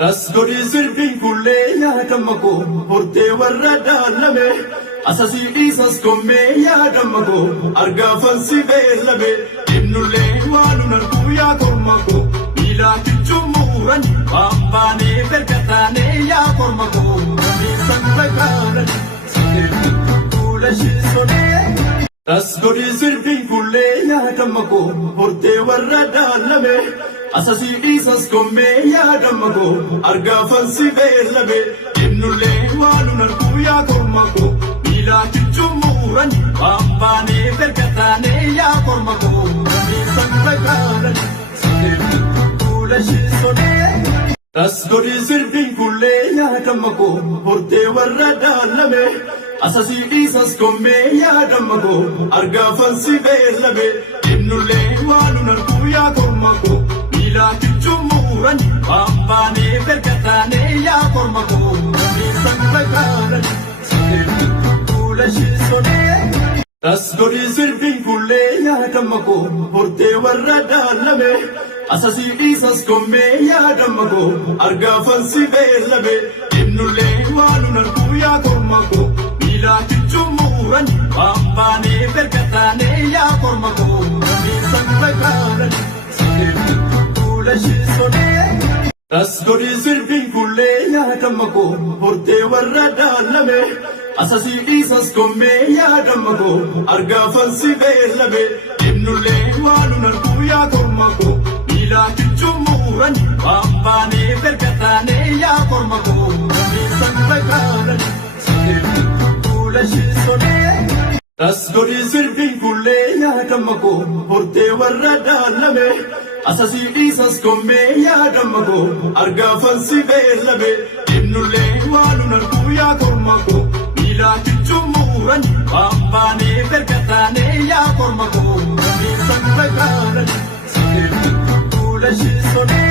Tas godi sirbin kulle yaadamako hortee warra daalame asasi isas komme yaadamako argaafan si beellame innullee waanun arguu yaa kormako miilaa kichumuuran baambaanee bergataanee yaa kormako miisan bakaalan sadeetu tuula shiisonee. Tas godi sirbin kulle yaadamako hortee warra daalame asasi isas komme yaadamako argaafan si beellame innullee waanun arguu yaa kormako miilaa kichumuuran baambaanee bergataanee yaa kormako miisan bakaalan sadeetu tuula shiisonee. Tas godi sirbin kulle yaadamako hortee warra daalame asasi isas komme yaadamako argaafan si beellame innullee waanun arguu yaa kormako miilaa kichumuuran baambaanee bergataanee yaa kormako miisan bakaalan sadeetu tuula shiisonee. Tas godi sirbin kulle yaadamako hortee warra daalame asasi isas komme yaadamako argaafan si beellame innullee waanun arguu yaa kormako miilaa kichumuuran baambaanee bergataanee yaa kormako miisan bakaalan sadeetu tuula shiisonee. Tas godi sirbin kulle yaadamako hortee warra daalame asasi isas komme yaadamako argaafan si beellame innullee waanun arguu yaa kormako miilaa kichumuuran baambaanee bergataanee yaa kormako miisan bakaalan sadeetu tuula shiisonee. Tas godi sirbin kulle yaadamako hortee warra daalame asasi isas komme yaadamako argaafan si beellame innullee waanun arguu yaa kormako miilaa kichumuuran baambaanee bergataanee yaa kormako miisan bakaalan sadeetu tuula shiisonee.